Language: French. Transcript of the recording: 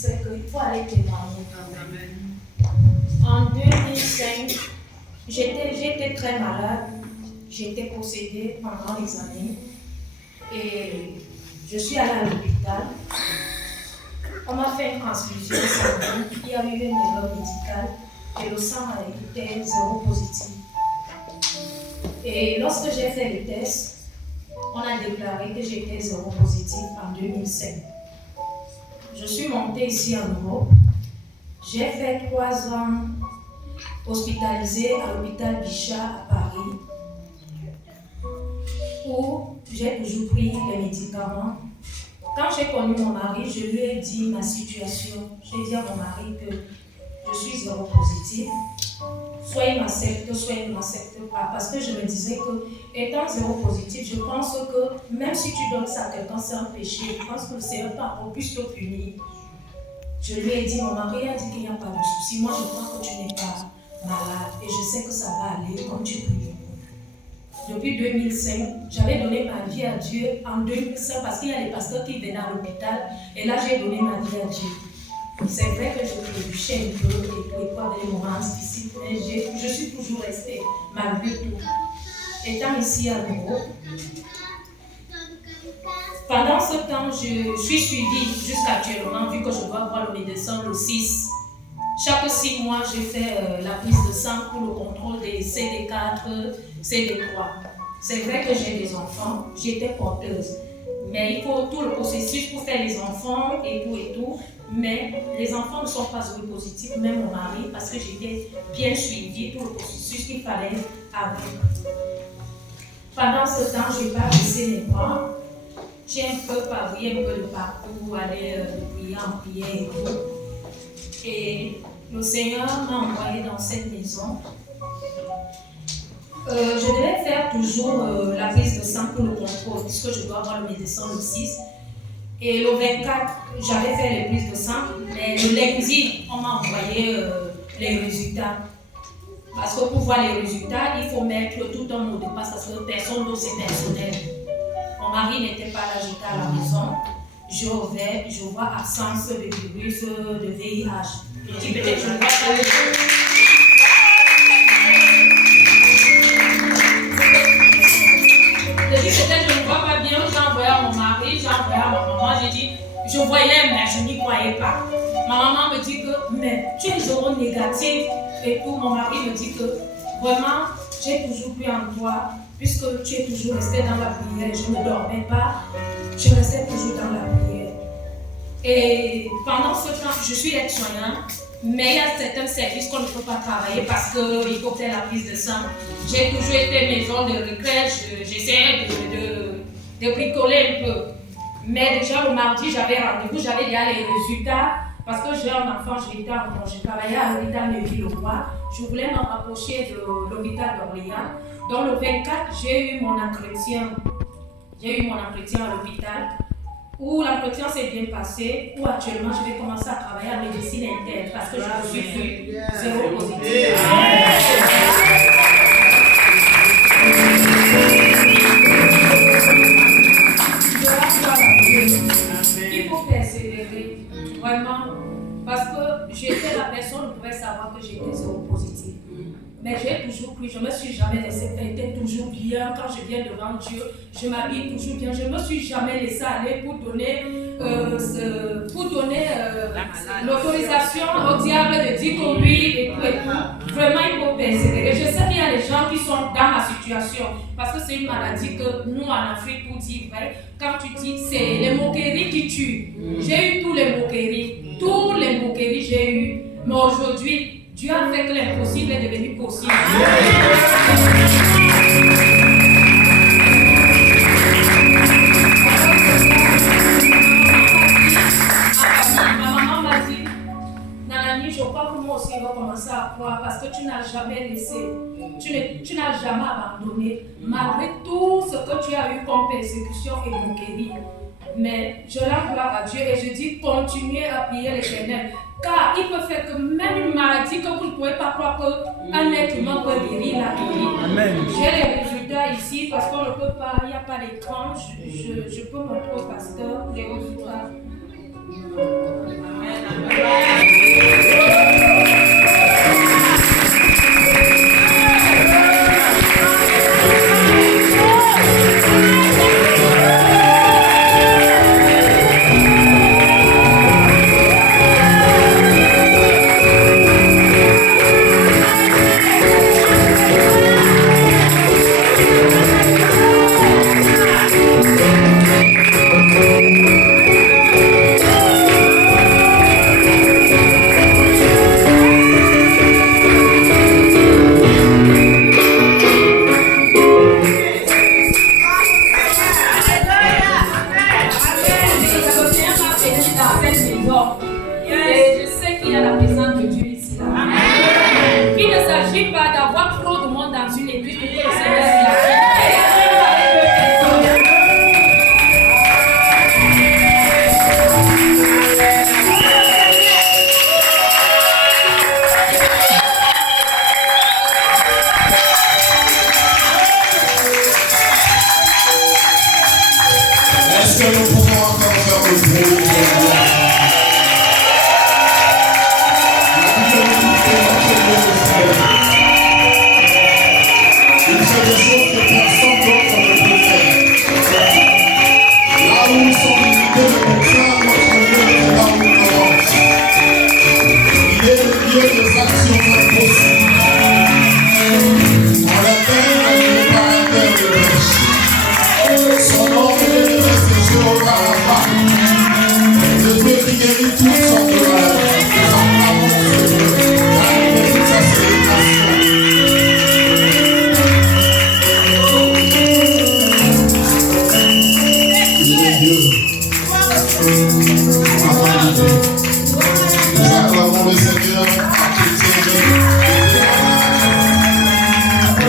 sais qu'il faut aller témoigner. En 2005, j'étais très malade, j'étais possédée pendant les années et je suis allée à l'hôpital. On m'a fait une transfusion sanguine, il y a eu une erreur médicale et le sang était 0 positif. Et lorsque j'ai fait le test, on a déclaré que j'étais 0 positif en 2005. Je suis montée ici en Europe. J'ai fait 3 ans hospitalisée à l'hôpital Bichat à Paris, où j'ai toujours pris les médicaments. Quand j'ai connu mon mari, je lui ai dit ma situation. J'ai dit à mon mari que je suis 0 positif. Soit il m'accepte, soit il ne m'accepte pas. Parce que je me disais que, étant 0 positif, je pense que même si tu donnes ça à quelqu'un, c'est un péché. Je pense que le Seigneur peut encore plus te punir. Je lui ai dit, mon mari a dit qu'il n'y a pas de souci. Moi, je crois que tu n'es pas malade et je sais que ça va aller comme tu pries. Depuis 2005, j'avais donné ma vie à Dieu en 2005 parce qu'il y a les pasteurs qui venaient à l'hôpital et là, j'ai donné ma vie à Dieu. C'est vrai que je trébuchais un peu et tout, avec les moments difficiles, mais je suis toujours restée malgré tout. Étant ici à Europe, pendant ce temps, je suis suivie jusqu'actuellement, vu que je dois voir le médecin le 6. Chaque 6 mois, je fais la prise de sang pour le contrôle des CD4, CD3. C'est vrai que j'ai des enfants, j'étais porteuse. Mais il faut tout le processus pour faire les enfants et tout. Mais les enfants ne sont pas positifs, même mon mari, parce que j'étais bien suivie, tout le processus qu'il fallait avec. Pendant ce temps, je n'ai pas baissé mes bras. J'ai un peu parlé un peu de partout, aller de prière en prière et tout. Et le Seigneur m'a envoyé dans cette maison. Je devais faire toujours la prise de sang pour le contrôle, puisque je dois avoir le médecin le 6. Et le 24, j'avais fait les prises de sang, mais le lundi, on m'a envoyé les résultats. Parce que pour voir les résultats, il faut mettre tout un mot de passe parce que personne d'autre c'est personnel. Mon mari n'était pas là, j'étais à la maison. Je vois absence de virus de VIH. Je dis peut-être que je ne vois pas le Je dis peut-être que je ne vois pas bien, j'ai envoyé à mon mari, j'ai envoyé à ma maman, j'ai dit, je voyais mais je n'y croyais pas. Ma maman me dit que, mais tu es zéro négatif et tout. Mon mari me dit que, vraiment, j'ai toujours cru en toi, puisque tu es toujours resté dans la prière, je ne dormais pas, je restais toujours dans la prière. Et pendant ce temps, je suis aide-soignante, mais il y a certains services qu'on ne peut pas travailler parce qu'il faut faire la prise de sang. J'ai toujours été maison de retraite, j'essayais de bricoler un peu. Mais déjà le mardi, j'avais rendez-vous, j'avais déjà les résultats. Parce que j'ai un enfant, je travaillais à l'hôpital de Ville-au-Roi. Je voulais me rapprocher de l'hôpital d'Orléans. Donc le 24, j'ai eu mon entretien. J'ai eu mon entretien à l'hôpital où l'entretien s'est bien passé, où actuellement je vais commencer à travailler en médecine interne parce que je suis 0 positif. Il faut persévérer, vraiment, parce que j'étais la personne qui pouvait savoir que j'étais 0 positif. Mais j'ai toujours cru, je ne me suis jamais laissé faire, toujours bien. Quand je viens devant Dieu, je m'habille toujours bien. Je ne me suis jamais laissé aller pour donner, l'autorisation au diable de dire que oui et tout. Vraiment, il faut persévérer. Je sais qu'il y a des gens qui sont dans ma situation, parce que c'est une maladie que nous en Afrique, pour dire vrai, quand tu dis c'est les moqueries qui tuent. J'ai eu tous les moqueries j'ai eu. Mais aujourd'hui, Dieu a fait que l'impossible est devenu possible. Ma maman m'a dit, Nanani, je crois que moi aussi je vais commencer à croire parce que tu n'as jamais laissé, tu n'as jamais abandonné, malgré tout ce que tu as eu comme persécution et moquerie. Mais je rends gloire à Dieu et je dis continuez à prier l'Éternel. Car il peut faire que même une maladie que vous ne pouvez pas croire qu'un être humain peut guérir, la guérir. J'ai les résultats ici parce qu'on ne peut pas, il n'y a pas d'écran. Je peux montrer au pasteur les résultats. Amen. encore.